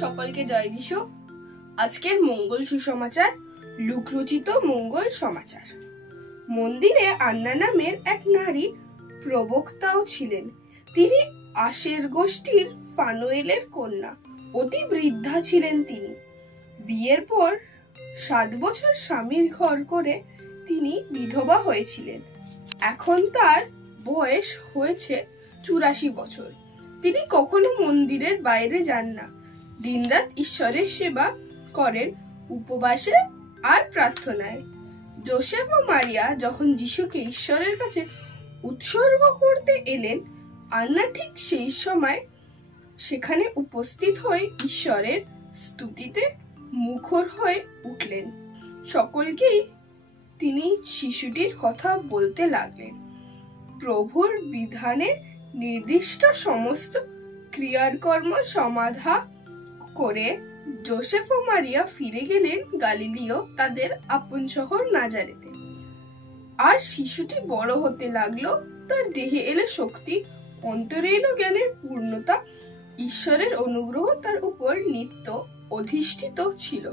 সকলকে জয় যিশু। আজকের মঙ্গল সুসমাচার, লুক রচিত মঙ্গল সমাচার। মন্দিরে আন্না নামের এক নারী প্রবক্তাও ছিলেন। তিনি আশের গোষ্ঠীর ফানুয়েলের কন্যা। অতি বৃদ্ধা ছিলেন তিনি। বিয়ের পর 7 বছর স্বামীর ঘর করে তিনি বিধবা হয়েছিলেন। এখন তার বয়স হয়েছে 84 বছর। তিনি কখনো মন্দিরের বাইরে যান না। দিনরাত ঈশ্বরের সেবা করেন, উপবাসে আর প্রার্থনায়। যোসেফ ও মারিয়া যখন যিশুকে ঈশ্বরের কাছে উৎসর্গ করতে এলেন, আন্না ঠিক সেই সময় সেখানে উপস্থিত হয়ে ঈশ্বরের স্তুতিতে মুখর হয়ে উঠলেন। সকলকেই তিনি শিশুটির কথা বলতে লাগলেন। প্রভুর বিধানে নির্দিষ্ট সমস্ত ক্রিয়াকর্ম সমাধা করে যোসেফ ও মারিয়া ফিরে গেলেন গালিলীয় তাদের আপন শহর নাজারেতে। আর শিশুটি বড় হতে লাগলো, তার দেহে এলো শক্তি, অন্তরে এলো জ্ঞানের পূর্ণতা, ঈশ্বরের অনুগ্রহ তার উপর নিত্য অধিষ্ঠিত ছিল।